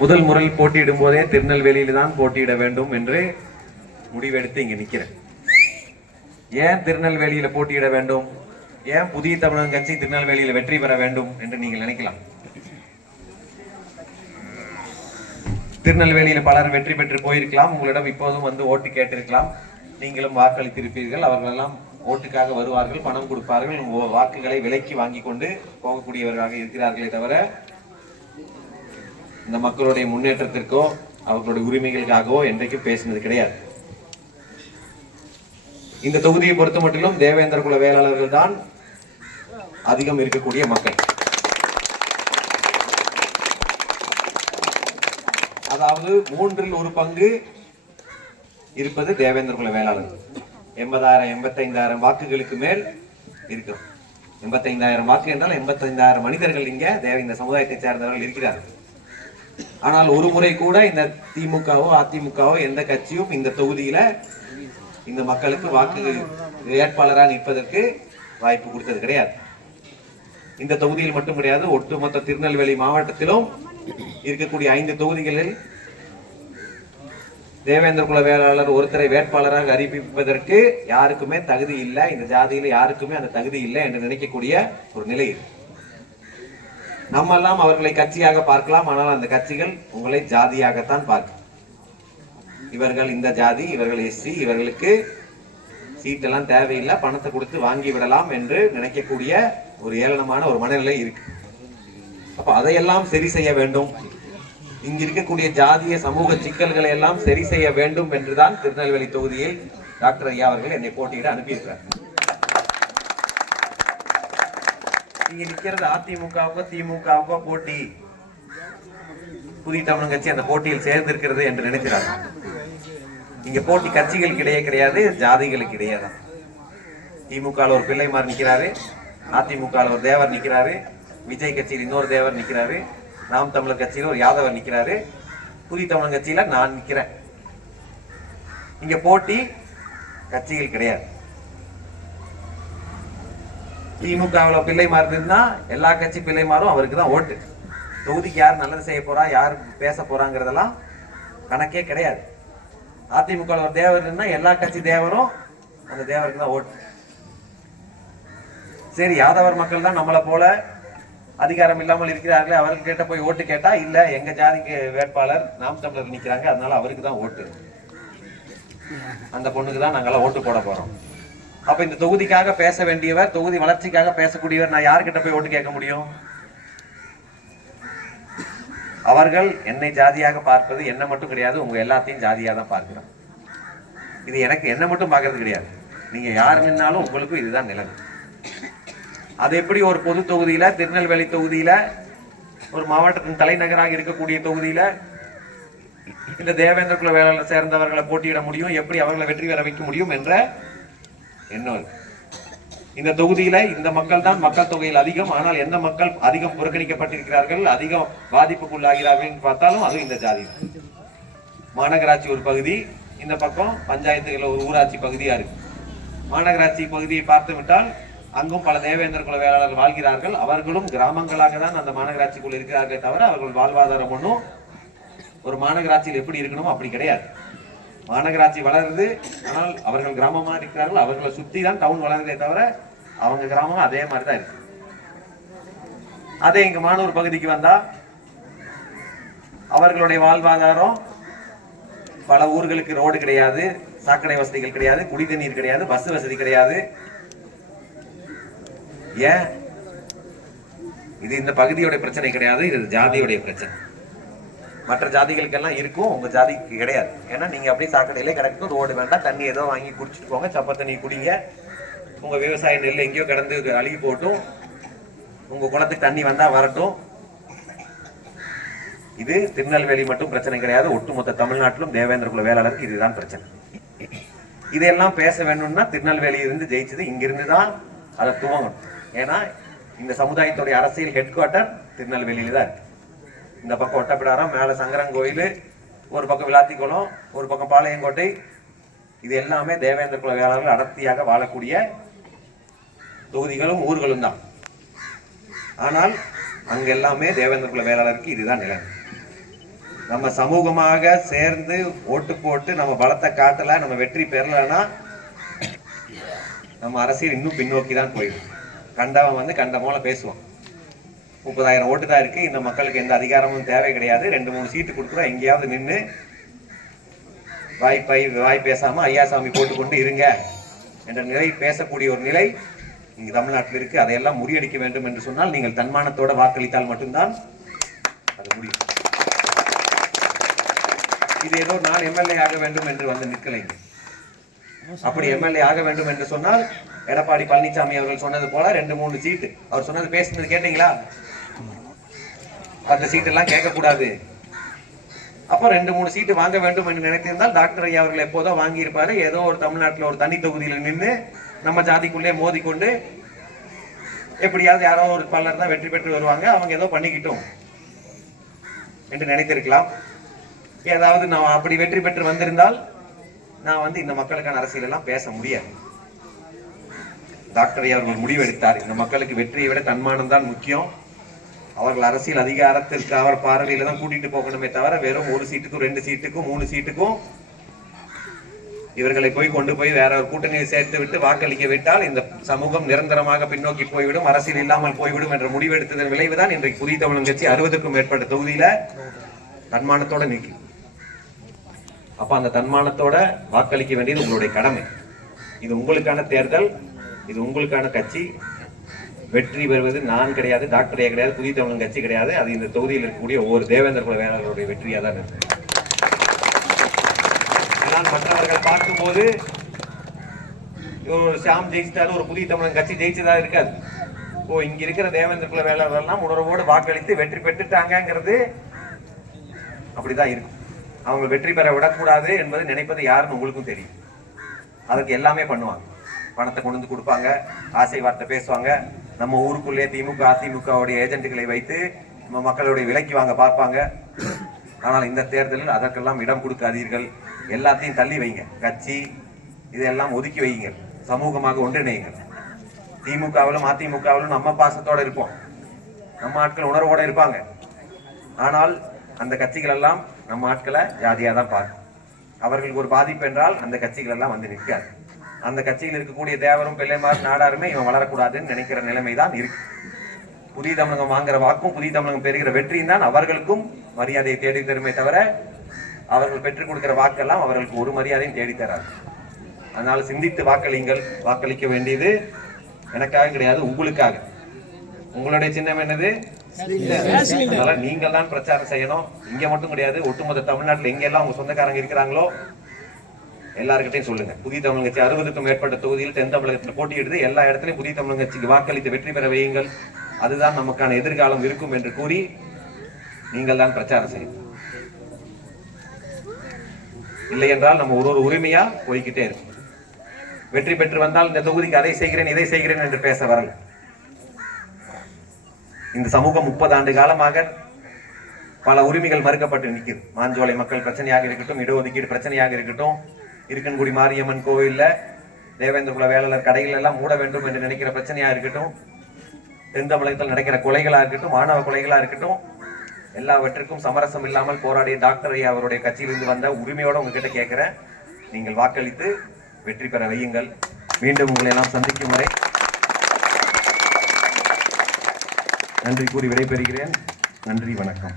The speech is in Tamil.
முதல் முறை போட்டியிடும் போதே திருநெல்வேலியில் தான் போட்டியிட வேண்டும் என்று முடிவெடுத்து இங்க நிக்கிறேன். ஏன் திருநெல்வேலியில போட்டியிட வேண்டும், ஏன் புதிய தமிழகம் கட்சி திருநெல்வேலியில வெற்றி பெற வேண்டும் என்று நீங்கள் நினைக்கலாம். திருநெல்வேலியில பலர் வெற்றி பெற்று போயிருக்கலாம், உங்களிடம் இப்போதும் வந்து ஓட்டு கேட்டிருக்கலாம், நீங்களும் வாக்களித்திருப்பீர்கள். அவர்களெல்லாம் ஓட்டுக்காக வருவார்கள், பணம் கொடுப்பார்கள், வாக்குகளை விலைக்கு வாங்கி கொண்டு போகக்கூடியவர்களாக இருக்கிறார்களே தவிர இந்த மக்களுடைய முன்னேற்றத்திற்கோ அவர்களுடைய உரிமைகளுக்காகவோ என்றைக்கும் பேசினது கிடையாது. இந்த தொகுதியை பொறுத்த மட்டிலும் தேவேந்திர குல வேளாளர்கள் தான் அதிகம் இருக்கக்கூடிய மக்கள். அதாவது 1/3 பங்கு இருப்பது தேவேந்திர குல வேளாளர்கள். 80,000 85,000 வாக்குகளுக்கு மேல் இருக்கிறோம். 85,000 வாக்கு என்றால் 85,000 மனிதர்கள் இங்க இந்த சமுதாயத்தை சேர்ந்தவர்கள் இருக்கிறார்கள். ஆனால் ஒரு முறை கூட இந்த திமுகவோ அதிமுகவோ எந்த கட்சியும் இந்த தொகுதியில இந்த மக்களுக்கு வாக்கு வேட்பாளராக நிற்பதற்கு வாய்ப்பு கொடுத்தது கிடையாது. இந்த தொகுதியில் மட்டும் கிடையாது, ஒட்டுமொத்த திருநெல்வேலி மாவட்டத்திலும் இருக்கக்கூடிய 5 தொகுதிகளில் தேவேந்திர குல வேளாளர் ஒருத்தரை வேட்பாளராக அறிவிப்பதற்கு யாருக்குமே தகுதி இல்லை, இந்த ஜாதியில யாருக்குமே அந்த தகுதி இல்லை என்று நினைக்கக்கூடிய ஒரு நிலை இருக்கு. நம்ம எல்லாம் அவர்களை கட்சியாக பார்க்கலாம், ஆனால் அந்த கட்சிகள் உங்களை ஜாதியாகத்தான் பார்க்கும். இவர்கள் இந்த ஜாதி, இவர்கள் எஸ்சி, இவர்களுக்கு சீட்டெல்லாம் தேவையில்லை, பணத்தை கொடுத்து வாங்கி விடலாம் என்று நினைக்கக்கூடிய ஒரு ஏளனமான ஒரு மனநிலை இருக்கு. அப்ப அதையெல்லாம் சரி செய்ய வேண்டும். இங்க இருக்கக்கூடிய ஜாதிய சமூக சிக்கல்களை எல்லாம் சரி செய்ய வேண்டும் என்றுதான் திருநெல்வேலி தொகுதியில் டாக்டர் ஐயா அவர்கள் என்னை போட்டியிட அனுப்பியிருக்கிறார். இங்க நிக்கிறது அதிமுகவுக்கோ திமுகவுக்கோ போட்டி, புதிய தமிழகம் கட்சி அந்த போட்டியில் சேர்ந்து இருக்கிறது என்று நினைக்கிறாங்க. இங்க போட்டி கட்சிகளுக்கு இடையே கிடையாது, ஜாதிகளுக்கு இடையே தான். திமுக ஒரு பிள்ளைமார் நிக்கிறாரு, அதிமுக ஒரு தேவர் நிக்கிறாரு, விஜய் கட்சியில் இன்னொரு தேவர் நிக்கிறாரு, நாம் தமிழர் கட்சியில ஒரு யாதவர் நிக்கிறாரு, புதிய தமிழகம் கட்சியில நான் நிக்கிறேன். இங்க போட்டி கட்சிகள் கிடையாது. திமுகவில் பிள்ளைமார் இருந்தா எல்லா கட்சி பிள்ளைமாரும் அவருக்கு தான் ஓட்டு. தொகுதிக்கு யார் நல்லது செய்ய போறா, யார் பேச போறாங்கிறதெல்லாம் கணக்கே கிடையாது. அதிமுக ஒரு தேவர் இருந்தா எல்லா கட்சி தேவரும் அந்த தேவருக்கு தான் ஓட்டு. சரி, யாதவர் மக்கள் தான் நம்மளை போல அதிகாரம் இல்லாமல் இருக்கிறார்களே, அவர்கள் கிட்ட போய் ஓட்டு கேட்டா இல்ல எங்க ஜாதிக்கு வேட்பாளர் நாம் தமிழர் நிக்கிறாங்க, அதனால அவருக்கு தான் ஓட்டு, அந்த பொண்ணுக்கு தான் நாங்கெல்லாம் ஓட்டு போட போறோம். அப்ப இந்த தொகுதிக்காக பேச வேண்டியவர், தொகுதி வளர்ச்சிக்காக பேசக்கூடியவர், நான் யாருக்கிட்ட போய் ஓட்டு கேட்க முடியும்? அவர்கள் என்னை ஜாதியாக பார்ப்பது என்ன மட்டும் கிடையாது, உங்க எல்லாத்தையும் ஜாதியாக தான் பார்க்கிறோம். இது எனக்கு என்ன மட்டும் பார்க்கறது கிடையாது, நீங்க யார் நின்னாலும் உங்களுக்கும் இதுதான் நிலைமை. அது எப்படி ஒரு பொது தொகுதியில, திருநெல்வேலி தொகுதியில, ஒரு மாவட்டத்தின் தலைநகராக இருக்கக்கூடிய தொகுதியில இந்த தேவேந்திர குல வேளாளர் சேர்ந்தவர்களை போட்டியிட முடியும், எப்படி அவர்களை வெற்றி பெற வைக்க முடியும் என்ற எண்ணம். இந்த தொகுதியில இந்த மக்கள் தான் மக்கள் தொகையில் அதிகம், ஆனால் எந்த மக்கள் அதிகம் புறக்கணிக்கப்பட்டிருக்கிறார்கள், அதிகம் பாதிப்புக்குள்ளாகிறார்கள் பார்த்தாலும் அது இந்த ஜாதி. மாநகராட்சி ஒரு பகுதி, இந்த பக்கம் பஞ்சாயத்துகள் ஒரு ஊராட்சி பகுதியா இருக்கு. மாநகராட்சி பகுதியை பார்த்து விட்டால் அங்கும் பல தேவேந்திர குல வேளாளர்கள் வாழ்கிறார்கள். அவர்களும் கிராமங்களாக தான் அந்த மாநகராட்சிக்குள் இருக்கிறார்கள் தவிர அவர்கள் வாழ்வாதாரம் ஒன்றும் ஒரு மாநகராட்சியில் எப்படி இருக்கணும் அப்படி கிடையாது. மாநகராட்சி வளருது, ஆனால் அவர்கள் கிராமமா இருக்கிறார்கள், அவர்களை சுத்தி தான் டவுன் வளருதே தவிர அவங்க கிராமம் அதே மாதிரி தான் இருக்கு. அதே இங்க மானூர் பகுதிக்கு வந்தா அவர்களுடைய வாழ்வாதாரம், பல ஊர்களுக்கு ரோடு கிடையாது, சாக்கடை வசதிகள் கிடையாது, குடிநீர் கிடையாது, பஸ் வசதி கிடையாது. ஏன்? இது இந்த பகுதியோட பிரச்சனை கிடையாது, இது ஜாதியோடைய பிரச்சனை. மற்ற ஜாதிகளுக்கெல்லாம் இருக்கும், உங்க ஜாதிக்கு கிடையாது. ஏன்னா நீங்க அப்படியே சாக்கடையிலே கிடக்கும், ரோடு வேண்டாம், தண்ணி ஏதோ வாங்கி குடிச்சிட்டு போங்க, சப்ப தண்ணி குடிங்க, உங்க விவசாய நெல் எங்கேயோ கிடந்து அழுகி போட்டும், உங்க குளத்துக்கு தண்ணி வந்தா வரட்டும். இது திருநெல்வேலி மட்டும் பிரச்சனை கிடையாது, ஒட்டுமொத்த தமிழ்நாட்டிலும் தேவேந்திர குல வேளாளருக்கு இதுதான் பிரச்சனை. இதெல்லாம் பேச வேணும்னா திருநெல்வேலியில இருந்து ஜெயிச்சது இங்கிருந்து தான் அதை துவங்கணும். ஏன்னா இந்த சமுதாயத்துடைய அரசியல் ஹெட் குவார்ட்டர் திருநெல்வேலியில தான் இருக்கு. இந்த பக்கம் ஒட்டப்பிடாரம், மேல சங்கரங்கோயில், ஒரு பக்கம் விளாத்திக்குளம், ஒரு பக்கம் பாளையங்கோட்டை, இது எல்லாமே தேவேந்திர குல வேளாளர்கள் அடர்த்தியாக வாழக்கூடிய தொகுதிகளும் ஊர்களும் தான். ஆனால் அங்க எல்லாமே தேவேந்திர குல வேளாளருக்கு இதுதான் நிலை. நம்ம சமூகமாக சேர்ந்து ஓட்டு போட்டு நம்ம பலத்தை காட்டல, நம்ம வெற்றி பெறலன்னா நம்ம அரசியல் இன்னும் பின்னோக்கி தான் போயிடும். கண்டவன் வந்து கண்ட போல பேசுவான். 30,000 ஓட்டு தான் இருக்கு, இந்த மக்களுக்கு எந்த அதிகாரமும் தேவை கிடையாது, 2-3 சீட்டு கொடுக்குறோம், எங்கேயாவது நின்று வாய் பேசாம ஐயாசாமி போட்டுக்கொண்டு இருங்க என்ற நிலை பேசக்கூடிய ஒரு நிலை இங்கு தமிழ்நாட்டில் இருக்கு. அதையெல்லாம் முறியடிக்க வேண்டும் என்று சொன்னால் நீங்கள் தன்மானத்தோட வாக்களித்தால் மட்டும்தான் அது முடியும். இது ஏதோ நான் எம்எல்ஏ ஆக வேண்டும் என்று வந்து நிற்கலைங்க. அப்படி எம்எல்ஏ ஆக வேண்டும் என்று சொன்னால் எடப்பாடி பழனிசாமி அவர்கள் சொன்னது போல 2-3 சீட்டு, அவர் சொன்னது பேசுனது கேட்டீங்களா? 10 சீட்டு எல்லாம் கேட்கக்கூடாது. அப்ப 2-3 சீட்டு வாங்க வேண்டும் என்று நினைத்திருந்தால் டாக்டர் ஐயா அவர்கள் எப்போதோ வாங்கி இருப்பாரு. ஏதோ ஒரு தமிழ்நாட்டில் ஒரு தனி தொகுதியில் நின்று நம்ம ஜாதிக்குள்ளே மோதிக்கொண்டு எப்படியாவது யாரோ ஒரு பலர் தான் வெற்றி பெற்று வருவாங்க, அவங்க ஏதோ பண்ணிக்கிட்டோம் என்று நினைத்திருக்கலாம். ஏதாவது நான் அப்படி வெற்றி பெற்று வந்திருந்தால் நான் வந்து இந்த மக்களுக்கான அரசியல் எல்லாம் பேச முடியாது. டாக்டர் ஐயா அவர்கள் முடிவெடுத்தார், இந்த மக்களுக்கு வெற்றியை விட தன்மானம் தான் முக்கியம். அவர்கள் அரசியல் அதிகாரத்திற்கு அவர் பார்வையில தான் கூட்டிட்டு போகணுமே தவிர வெறும் 1 சீட்டுக்கும் 2 சீட்டுக்கும் 3 சீட்டுக்கும் இவர்களை கொண்டு போய் வேற ஒரு கூட்டணியை சேர்த்து விட்டு வாக்களிக்க விட்டால் இந்த சமூகம் நிரந்தரமாக பின்னோக்கி போய்விடும், அரசியல் இல்லாமல் போய்விடும் என்ற முடிவெடுத்ததன் விளைவுதான் இன்றைக்கு புதிய தமிழகம் கட்சி 60க்கும் மேற்பட்ட தொகுதியில தன்மானத்தோட நிற்கும். அப்ப அந்த தன்மானத்தோட வாக்களிக்க வேண்டியது உங்களுடைய கடமை. இது உங்களுக்கான தேர்தல், இது உங்களுக்கான கட்சி. வெற்றி பெறுவது நான் கிடையாது, டாக்டர் ஐயா கிடையாது, புதிய தமிழகம் கட்சி கிடையாது. அது இந்த தொகுதியில் இருக்கக்கூடிய ஒவ்வொரு தேவேந்திர குல வேளாளருடைய வெற்றியா தான் இருக்கு. மற்றவர்கள் பார்க்கும்போது ஷாம் ஜெயிச்சிட்டாலும் ஒரு புதிய தமிழகம் கட்சி ஜெயிச்சதா இருக்காது. இங்க இருக்கிற தேவேந்திர குல வேளாளர்கள் உணர்வோடு வாக்களித்து வெற்றி பெற்றுட்டாங்கிறது அப்படிதான் இருக்கும். அவங்க வெற்றி பெற விடக்கூடாது என்பது நினைப்பது யாருன்னு உங்களுக்கும் தெரியும். அதுக்கு எல்லாமே பண்ணுவாங்க. பணத்தை கொண்டு வந்து கொடுப்பாங்க, ஆசை வார்த்தை பேசுவாங்க. நம்ம ஊருக்குள்ளே திமுக அதிமுகவுடைய ஏஜென்ட்டுகளை வைத்து நம்ம மக்களுடைய விலைக்கு வாங்க பார்ப்பாங்க. ஆனால் இந்த தேர்தலில் அதற்கெல்லாம் இடம் கொடுக்காதீர்கள். எல்லாத்தையும் தள்ளி வைங்க. கட்சி இதெல்லாம் ஒதுக்கி வைங்க. சமூகமாக ஒன்றிணையுங்கள். திமுகவிலும் அதிமுகவிலும் நம்ம பாசத்தோடு இருப்போம், நம்ம ஆட்கள் உணர்வோடு இருப்பாங்க. ஆனால் அந்த கட்சிகள் எல்லாம் நம்ம ஆட்களை ஜாதியாக தான் பார்க்கும். அவர்களுக்கு ஒரு பாதிப்பு என்றால் அந்த கட்சிகள் எல்லாம் வந்து நிற்காது. அந்த கட்சியில் இருக்கக்கூடிய தேவரும் பிள்ளைமார் நாடாருமே இவன் வளரக்கூடாதுன்னு நினைக்கிற நிலைமை தான் இருக்கு. புதிய தமிழகம் வாங்குற வாக்கும் புதிய தமிழகம் பெறுகிற வெற்றியும் தான் அவர்களுக்கும் மரியாதையை தேடி தருமே தவிர அவர்கள் பெற்றுக் கொடுக்கிற வாக்கெல்லாம் அவர்களுக்கு ஒரு மரியாதையும் தேடித்தராது. அதனால சிந்தித்து வாக்களியுங்கள். வாக்களிக்க வேண்டியது எனக்காக கிடையாது, உங்களுக்காக. உங்களுடைய சின்னம் என்னது? அதனால நீங்கள் தான் பிரச்சாரம் செய்யணும். இங்க மட்டும் கிடையாது, ஒட்டுமொத்த தமிழ்நாட்டில் எங்கெல்லாம் உங்க சொந்தக்காரங்க இருக்கிறாங்களோ எல்லாருக்கிட்டையும் சொல்லுங்க. புதிய தமிழ் கட்சி 60க்கும் மேற்பட்ட தொகுதியில் தென் தமிழகத்தில் போட்டியிடுது. எல்லா இடத்துலையும் புதிய தமிழ் கட்சிக்கு வாக்களித்து வெற்றி பெற வையுங்கள். அதுதான் நமக்கான எதிர்காலம் இருக்கும் என்று கூறி நீங்கள் தான் பிரச்சாரம் செய்யும். இல்லை என்றால் நம்ம ஒரு உரிமையா போய்கிட்டே இருக்கும். வெற்றி பெற்று வந்தால் இந்த தொகுதிக்கு அதை செய்கிறேன் இதை செய்கிறேன் என்று பேச வரல. இந்த சமூகம் 30 ஆண்டு காலமாக பல உரிமைகள் மறுக்கப்பட்டு நிற்குது. மாஞ்சோலை மக்கள் பிரச்சனையாக இருக்கட்டும், இடஒதுக்கீடு பிரச்சனையாக இருக்கட்டும், இருக்கன்குடி மாரியம்மன் கோவில்ல தேவேந்திர குல வேளாளர் கடைகள் எல்லாம் மூட வேண்டும் என்று நினைக்கிற பிரச்சனையா இருக்கட்டும், தென் தமிழகத்தில் நடக்கிற கொலைகளா இருக்கட்டும், மாணவ கொலைகளா இருக்கட்டும், எல்லாவற்றிற்கும் சமரசம் இல்லாமல் போராடிய டாக்டர் ஐயா அவருடைய கட்சியிலிருந்து வந்த உரிமையோட உங்ககிட்ட கேட்கிறேன், நீங்கள் வாக்களித்து வெற்றி பெற வையுங்கள். மீண்டும் உங்களை எல்லாம் சந்திக்கும் வரை நன்றி கூறி விடைபெறுகிறேன். நன்றி, வணக்கம்.